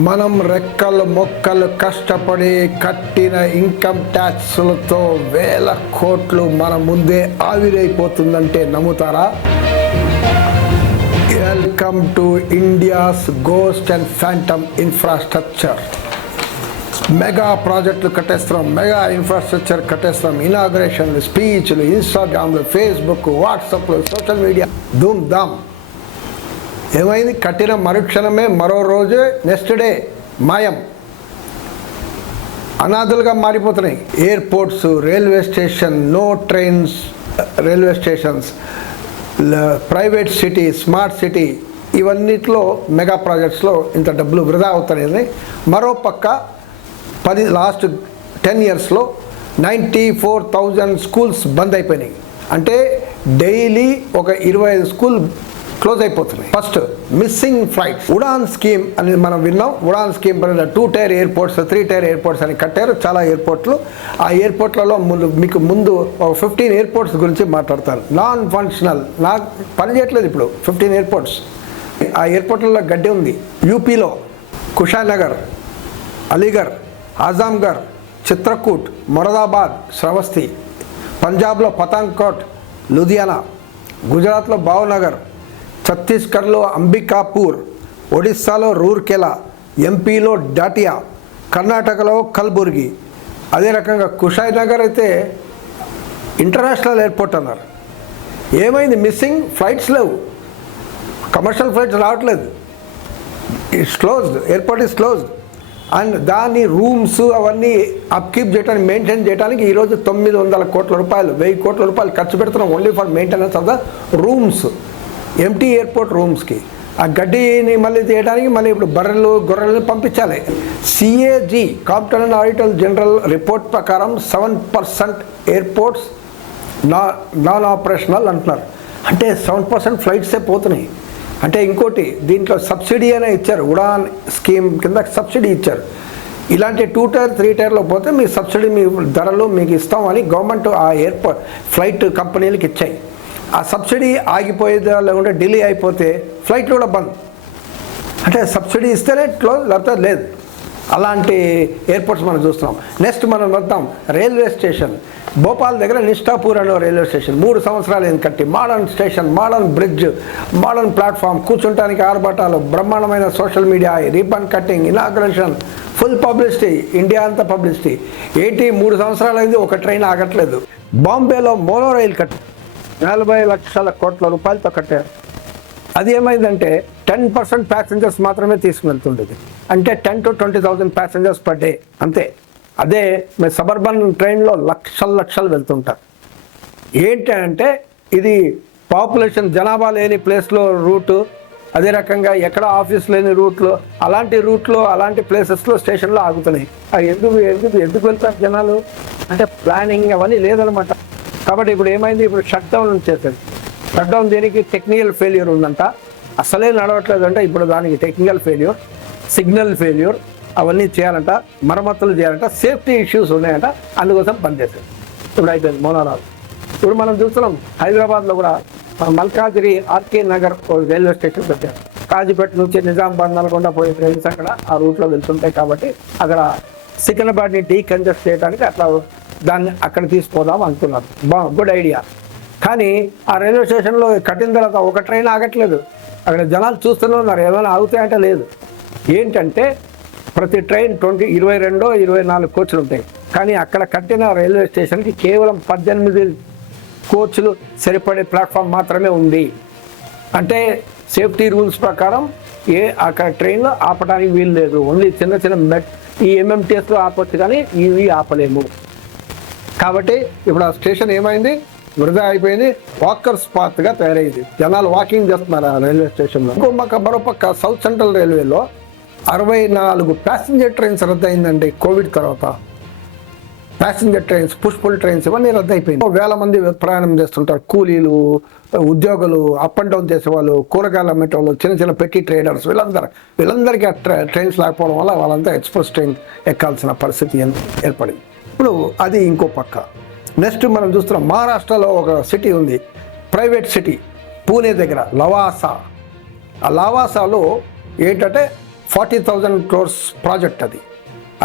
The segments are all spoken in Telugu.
మనం రెక్కలు మొక్కలు కష్టపడి కట్టిన ఇన్కమ్ ట్యాక్స్లతో వేల కోట్లు మన ముందే ఆవిరైపోతుందంటే నమ్ముతారా? Welcome to India's ghost and phantom infrastructure. Mega ప్రాజెక్టులు కట్టేస్తున్నాం, మెగా ఇన్ఫ్రాస్ట్రక్చర్ కట్టేస్తున్నాం, ఇనాగ్రేషన్లు, స్పీచ్లు, ఇన్స్టాగ్రామ్లు, ఫేస్బుక్, వాట్సాప్లు, సోషల్ మీడియా ధూమ్ ధామ్. ఏమైంది? కట్టిన మరుక్షణమే మరో రోజు నెక్స్ట్ డే మాయం, అనాథులుగా మారిపోతున్నాయి. Airports, railway station, no trains, railway stations, private city, smart city, ఇవన్నిట్లో మెగా ప్రాజెక్ట్స్లో ఇంత డబ్బులు వృధా అవుతున్నాయి. మరో పక్క లాస్ట్ 10 yearsలో 94,000 స్కూల్స్ బంద్ అయిపోయినాయి. అంటే డైలీ ఒక 25 స్కూల్ క్లోజ్ అయిపోతున్నాయి. First missing flights. Udan scheme అని మనం విన్నాం. Udan scheme 2 tier airports, 3 tier airports అని కట్టారు చాలా ఎయిర్పోర్ట్లు. ఆ ఎయిర్పోర్ట్లలో మీకు ముందు 15 ఎయిర్పోర్ట్స్ గురించి మాట్లాడతారు. నాన్ ఫంక్షనల్, నాకు పనిచేయట్లేదు ఇప్పుడు 15 ఎయిర్పోర్ట్స్. ఆ ఎయిర్పోర్ట్లలో గడ్డి ఉంది. యూపీలో కుషానగర్, అలీగర్, ఆజాంగర్, చిత్రకూట్, మొరాదాబాద్, శ్రవస్తి. పంజాబ్లో పతాన్కోట్, లూధియానా. గుజరాత్లో భావనగర్, ఛత్తీస్గఢ్లో అంబికాపూర్, ఒడిస్సాలో రూర్కెలా, ఎంపీలో డాటియా, కర్ణాటకలో కల్బుర్గి. అదే రకంగా కుషాయినగర్ అయితే ఇంటర్నేషనల్ ఎయిర్పోర్ట్ అన్నారు. ఏమైంది? మిస్సింగ్ ఫ్లైట్స్ లేవు, కమర్షియల్ ఫ్లైట్స్ రావట్లేదు. It's closed, airport is closed. And దాని రూమ్స్ అవన్నీ అప్కీప్ చేయడానికి, మెయింటైన్ చేయడానికి ఈరోజు 900 కోట్ల రూపాయలు, 1000 కోట్ల రూపాయలు ఖర్చు పెడుతున్నాం only for maintenance of the rooms, empty airport రూమ్స్కి. ఆ గడ్డిని మళ్ళీ తీయడానికి మళ్ళీ ఇప్పుడు బర్రెలు గొర్రెలను పంపించాలి. CAG, competent and auditor general report ప్రకారం 7% ఎయిర్పోర్ట్స్ నాన్ ఆపరేషనల్ అంటున్నారు. అంటే 7% ఫ్లైట్సే పోతున్నాయి. అంటే ఇంకోటి, దీంట్లో సబ్సిడీ అనే ఇచ్చారు, ఉడాన్ స్కీమ్ కింద సబ్సిడీ ఇచ్చారు. ఇలాంటి 2 tier 3 tierలో పోతే మీ సబ్సిడీ, మీ ధరలు మీకు ఇస్తామని గవర్నమెంట్ ఆ ఎయిర్పోర్ట్ ఫ్లైట్ కంపెనీలకు ఇచ్చాయి. ఆ సబ్సిడీ ఆగిపోయేదా లేకుంటే డిలే అయిపోతే ఫ్లైట్లు కూడా బంద్. అంటే సబ్సిడీ ఇస్తేనే క్లోజ్, లేకపోతే లేదు. అలాంటి ఎయిర్పోర్ట్స్ మనం చూస్తున్నాం. నెక్స్ట్ మనం వద్దాం రైల్వే స్టేషన్. భోపాల్ దగ్గర నిష్ఠాపూర్ అనే రైల్వే స్టేషన్ 3 సంవత్సరాలు ఏం కట్టి, modern station, modern bridge, modern platform, కూర్చుంటానికి ఆర్భాటాలు, బ్రహ్మాండమైన social media, ribbon cutting, inauguration, full publicity, India అంతా పబ్లిసిటీ. 3 సంవత్సరాలు అయింది, ఒక ట్రైన్ ఆగట్లేదు. బాంబేలో మోనో రైల్ కట్టి 40 లక్షల కోట్ల రూపాయలతో కట్టారు. అది ఏమైందంటే 10% ప్యాసింజర్స్ మాత్రమే తీసుకువెళ్తుండేది. అంటే 10 to 20,000 ప్యాసింజర్స్ పర్ డే అంతే. అదే మీరు సబర్బన్ ట్రైన్లో లక్షలు వెళ్తుంటారు. ఏంటంటే ఇది పాపులేషన్, జనాభా లేని ప్లేస్లో రూటు, అదే రకంగా ఎక్కడ ఆఫీస్ లేని రూట్లో, అలాంటి రూట్లో, అలాంటి ప్లేసెస్లో స్టేషన్లో ఆగుతున్నాయి. ఎందుకు వెళ్తారు జనాలు? అంటే ప్లానింగ్ అవన్నీ లేదనమాట. కాబట్టి ఇప్పుడు ఏమైంది? ఇప్పుడు షట్ డౌన్ చేసేది. షట్ డౌన్ దేనికి? టెక్నికల్ ఫెయిల్యూర్ ఉందంట, అసలే నడవట్లేదు అంటే ఇప్పుడు దానికి టెక్నికల్ ఫెయిల్యూర్, సిగ్నల్ ఫెయిల్యూర్, అవన్నీ చేయాలంట, మరమ్మతులు చేయాలంట, సేఫ్టీ ఇష్యూస్ ఉన్నాయంట, అందుకోసం పనిచేసేది. ఇప్పుడు అయిపోయింది మోనారాలు. ఇప్పుడు మనం చూస్తున్నాం హైదరాబాద్లో కూడా Malkajgiri, RK Nagar railway station పెట్టారు. కాజీపేట నుంచి నిజామాబాద్, నల్గొండ పోయే ట్రైన్స్ అక్కడ ఆ రూట్లో వెళ్తుంటాయి. కాబట్టి అక్కడ సికింద్రాబాద్ని డీకంజెస్ట్ చేయడానికి అట్లా దాన్ని అక్కడ తీసుకుపోదాం అనుకున్నారు. Good idea. కానీ ఆ రైల్వే స్టేషన్లో కట్టిన తర్వాత ఒక ట్రైన్ ఆగట్లేదు. అక్కడ జనాలు చూస్తూనే ఉన్నారు, ఏమైనా ఆగుతాయంటే లేదు. ఏంటంటే ప్రతి ట్రైన్ 22, 24 కోచ్లు ఉంటాయి. కానీ అక్కడ కట్టిన రైల్వే స్టేషన్కి కేవలం 18 కోచ్లు సరిపడే ప్లాట్ఫామ్ మాత్రమే ఉంది. అంటే సేఫ్టీ రూల్స్ ప్రకారం అక్కడ ట్రైన్లో ఆపడానికి వీలు లేదు. ఓన్లీ చిన్న ఈ ఎంఎంటీఎస్లో ఆపొచ్చు, కానీ ఇవి ఆపలేము. కాబట్టి ఇప్పుడు ఆ స్టేషన్ ఏమైంది? వృధా అయిపోయింది, వాకర్స్ పాత్గా తయారైంది. జనాలు వాకింగ్ చేస్తున్నారు ఆ రైల్వే స్టేషన్లో. మరోపక్క సౌత్ సెంట్రల్ రైల్వేలో 64 ప్యాసింజర్ ట్రైన్స్ రద్దయిందండి కోవిడ్ తర్వాత. ప్యాసింజర్ ట్రైన్స్, పుష్పుల్ ట్రైన్స్ ఇవన్నీ రద్దయిపోయింది. వేల మంది ప్రయాణం చేస్తుంటారు. కూలీలు, ఉద్యోగులు, అప్ అండ్ డౌన్ చేసేవాళ్ళు, కూరగాయలు అమ్మేటోళ్ళు, చిన్న పెట్టి ట్రేడర్స్, వీళ్ళందరికీ ఆ ట్రైన్స్ లేకపోవడం వల్ల వాళ్ళంతా ఎక్స్ప్రెస్ ట్రైన్ ఎక్కాల్సిన పరిస్థితి ఏర్పడింది. ఇప్పుడు అది ఇంకో పక్క. నెక్స్ట్ మనం చూస్తున్నాం మహారాష్ట్రలో ఒక సిటీ ఉంది, ప్రైవేట్ సిటీ, పూణే దగ్గర లవాసా. ఆ లవాసాలో ఏంటంటే 40,000 crores ప్రాజెక్ట్ అది.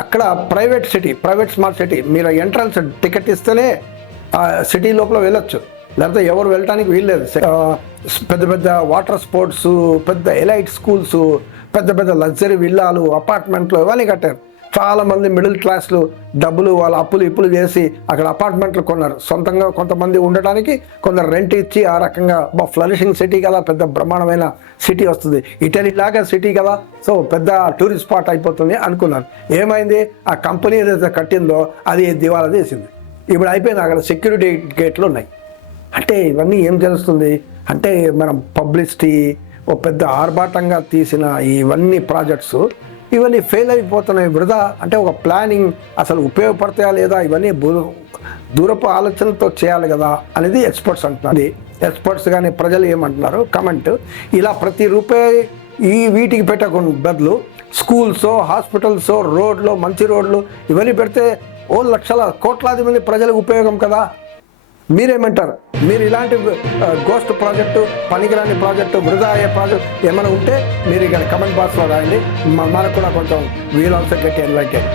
అక్కడ ప్రైవేట్ స్మార్ట్ సిటీ, మీరు ఎంట్రన్స్ టికెట్ ఇస్తేనే ఆ సిటీ లోపల వెళ్ళొచ్చు, లేకపోతే ఎవరు వెళ్ళడానికి వీల్లేదు. పెద్ద పెద్ద వాటర్ స్పోర్ట్స్, పెద్ద ఎలైట్ స్కూల్స్, పెద్ద పెద్ద లగ్జరీ విల్లాలు, అపార్ట్మెంట్లు ఇవన్నీ కట్టారు. చాలామంది మిడిల్ క్లాస్లు డబ్బులు వాళ్ళ ఇప్పులు చేసి అక్కడ అపార్ట్మెంట్లు కొన్నారు సొంతంగా, కొంతమంది ఉండటానికి, కొందరు రెంట్ ఇచ్చి ఆ రకంగా ఫ్లరిషింగ్ సిటీ కదా, పెద్ద బ్రహ్మాండమైన సిటీ వస్తుంది, ఇటలీ లాగా సిటీ కదా, సో పెద్ద టూరిస్ట్ స్పాట్ అయిపోతుంది అనుకున్నారు. ఏమైంది, ఆ కంపెనీ ఏదైతే కట్టిందో అది దివాలా తీసింది. ఇప్పుడు అయిపోయింది, అక్కడ సెక్యూరిటీ గేట్లు ఉన్నాయి. అంటే ఇవన్నీ ఏం తెలుస్తుంది అంటే, మనం పబ్లిసిటీ ఓ పెద్ద ఆర్భాటంగా తీసిన ఇవన్నీ ప్రాజెక్ట్స్ ఇవన్నీ ఫెయిల్ అయిపోతున్నాయి, వృధా. అంటే ఒక ప్లానింగ్ అసలు ఉపయోగపడతాయా లేదా, ఇవన్నీ దూరపు ఆలోచనతో చేయాలి కదా అనేది ఎక్స్పర్ట్స్ అంటున్నారు. ఎక్స్పర్ట్స్ కానీ ప్రజలు ఏమంటున్నారు కమెంట్, ఇలా ప్రతి రూపాయి వీటికి పెట్టకుండా బదులు స్కూల్స్, హాస్పిటల్స్, రోడ్లు, మంచి రోడ్లు ఇవన్నీ పెడితే కోట్లాది మంది ప్రజలకు ఉపయోగం కదా. మీరేమంటారు? మీరు ఇలాంటి గోస్ట్ ప్రాజెక్టు, పనికిరాని ప్రాజెక్టు, వృధా అయ్యే ప్రాజెక్ట్ ఏమైనా ఉంటే మీరు ఇక్కడ కమెంట్ బాక్స్లో రాయండి. మనకు కూడా కొంచెం వీల్ ఆల్సో గెట్ ఎన్లైటెడ్.